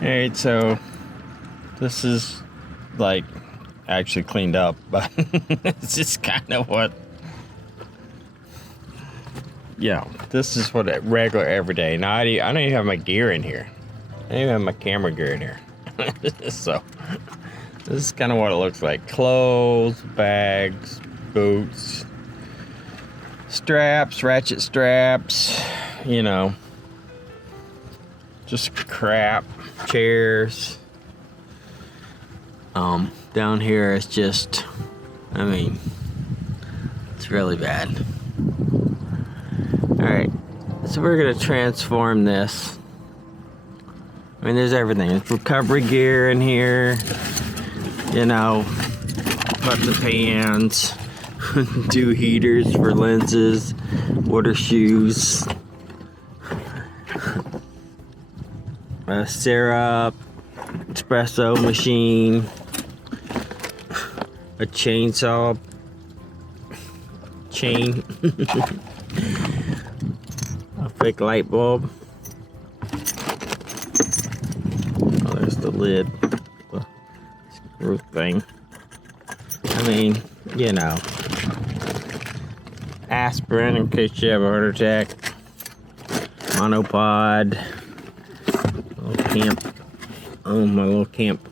Alright, so this is like actually cleaned up, but it's just kind of what, this is what a regular everyday. Now I don't even have my gear in here. I don't even have my camera gear in here. So this is kind of what it looks like. Clothes, bags, boots, straps, ratchet straps, just crap, chairs. Down here it's just, it's really bad. Alright, so we're gonna transform this. There's everything. There's recovery gear in here, pots of pans, dew heaters for lenses, water shoes, syrup, espresso machine, a chainsaw chain, a fake light bulb. Oh, there's the lid, the screw thing. Aspirin in case you have a heart attack, monopod, my little camp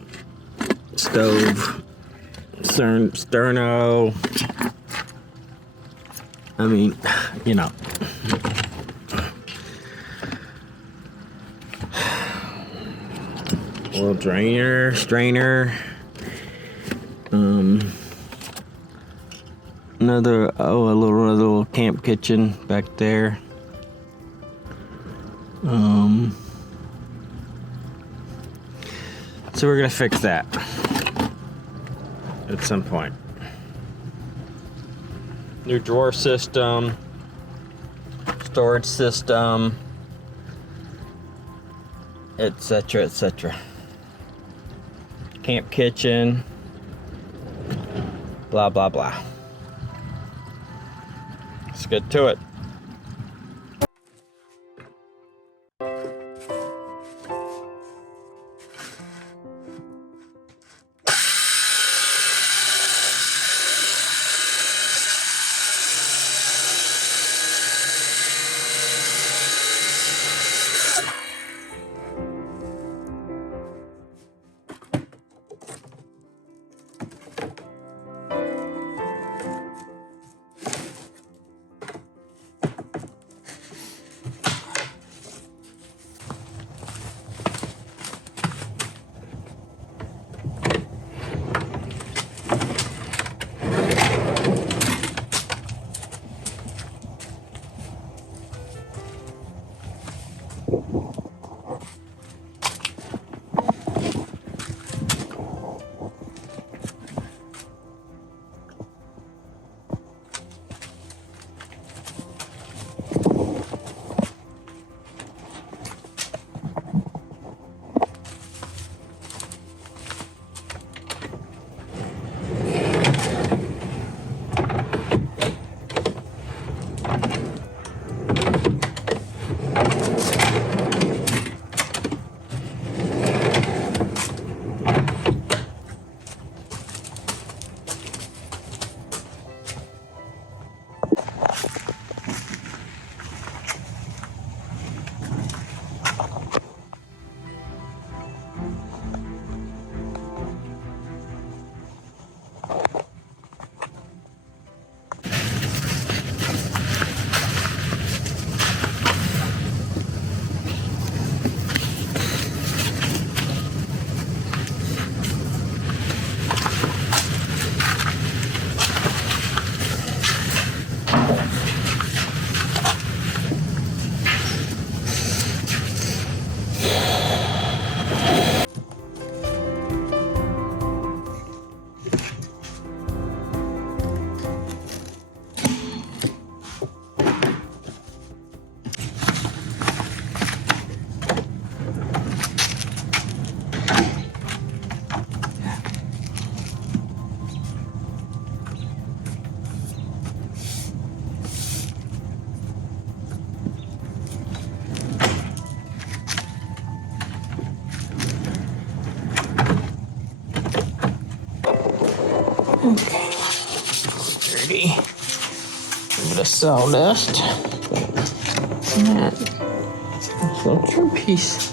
stove, sterno. A little strainer. Another little camp kitchen back there. So we're gonna fix that at some point. New drawer system, storage system, etc., etc. Camp kitchen, blah blah blah. Let's get to it. Alrighty. Give it a sawdust. And this little trim piece.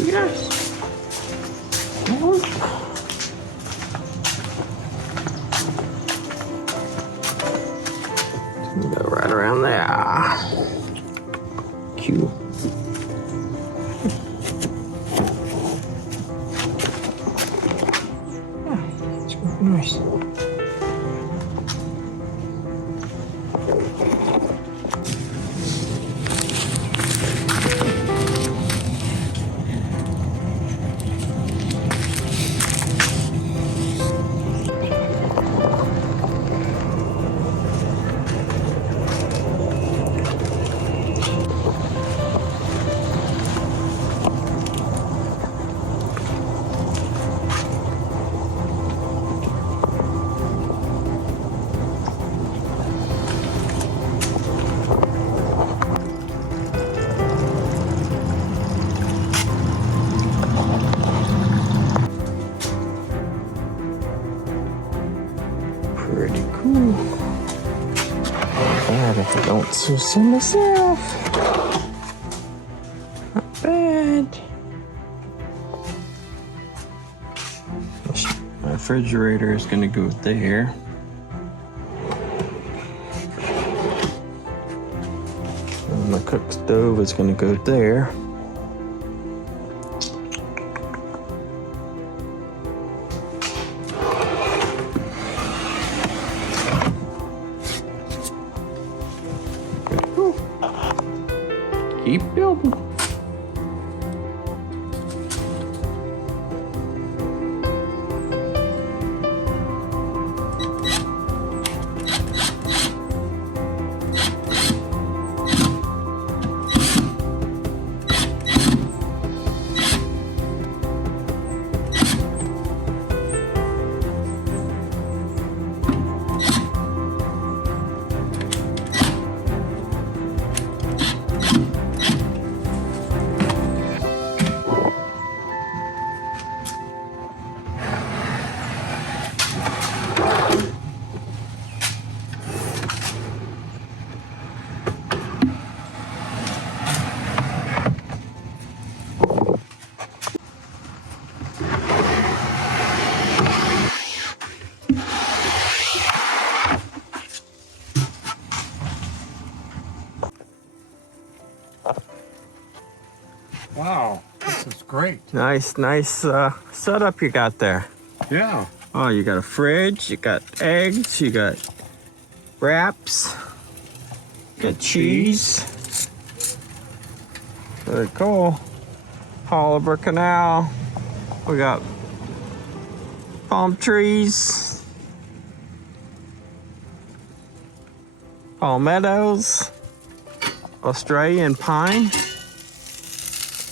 Yes. Go right around there. Cute. It's really nice. Pretty cool. Not bad if I don't say myself. Not bad. My refrigerator is gonna go there. And my cook stove is gonna go there. Keep building. Wow, this is great. Nice setup you got there. Yeah. Oh, you got a fridge, you got eggs, you got wraps, you got cheese. Very cool. Oliver Canal. We got palm trees, palmettos, Australian pine.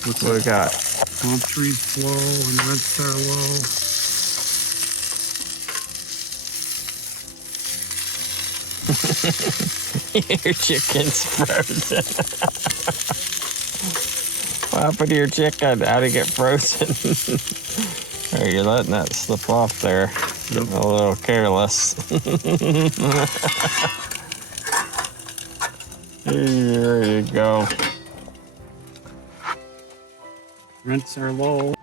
What we got? Palm trees flow and red star low. Your chicken's frozen. What happened to your chicken? How'd it get frozen? Oh, you're letting that slip off there. Getting a little careless. There you go. Rents are low.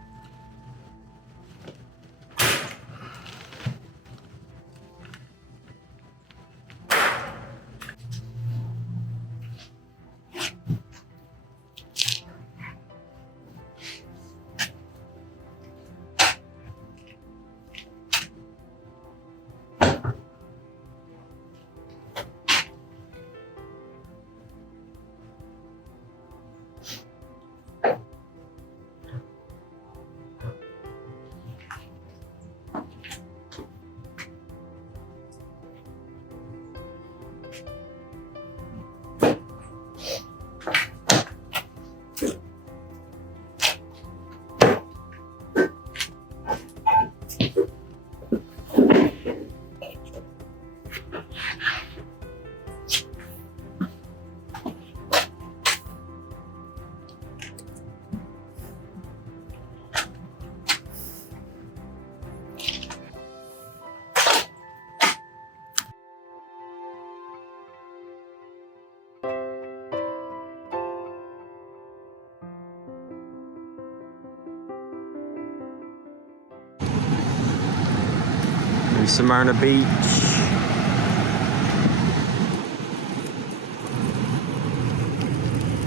New Smyrna Beach.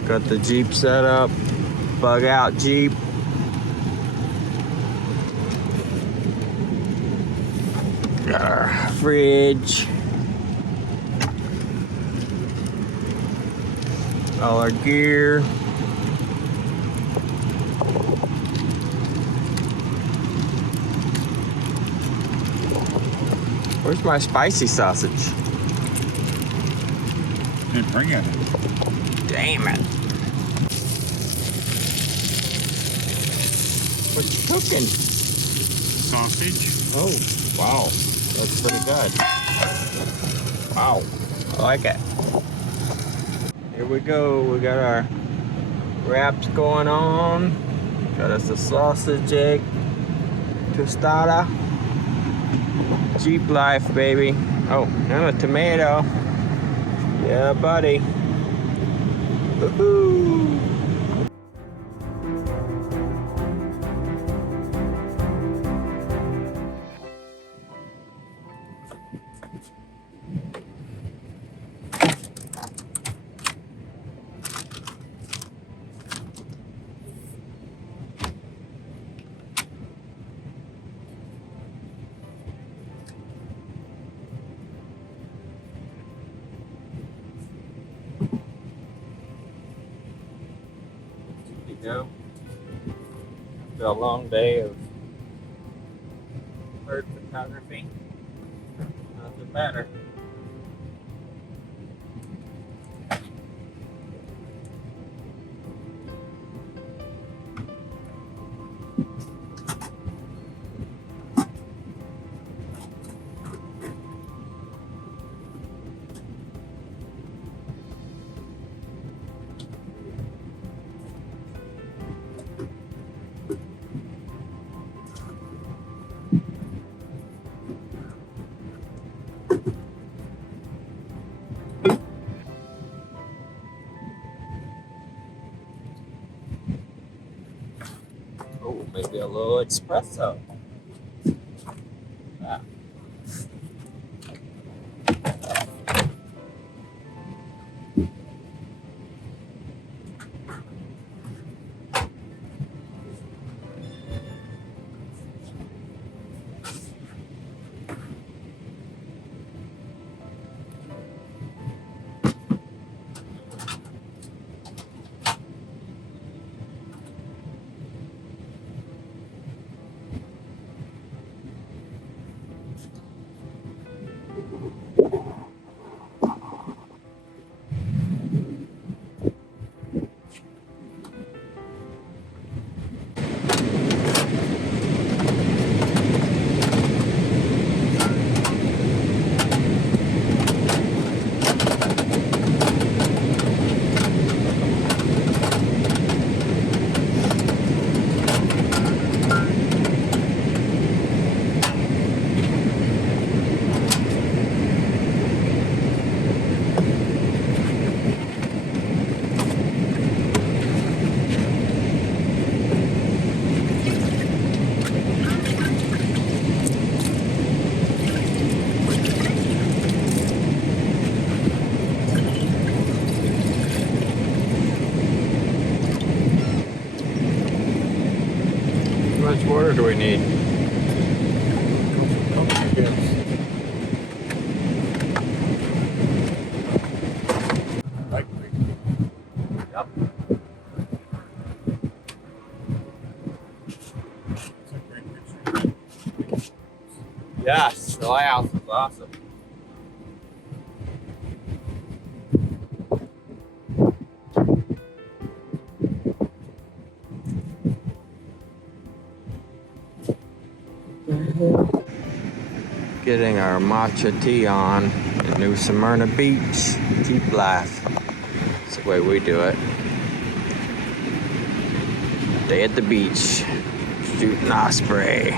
Got the Jeep set up. Bug out Jeep. Got our fridge. All our gear. Where's my spicy sausage? Didn't bring it. Damn it. What you cooking? Sausage. Oh, wow. That's pretty good. Wow. I like it. Here we go. We got our wraps going on. Got us a sausage, egg, tostada. Jeep life, baby. Oh, and a tomato. Yeah, buddy. Woohoo! Go. After a long day of bird photography, nothing better. Oh, maybe a little espresso. Ah. How much water do we need? Yep. Yes, the layout is awesome. Getting our matcha tea on at New Smyrna Beach. Jeep life. That's the way we do it. Day at the beach. Shooting osprey.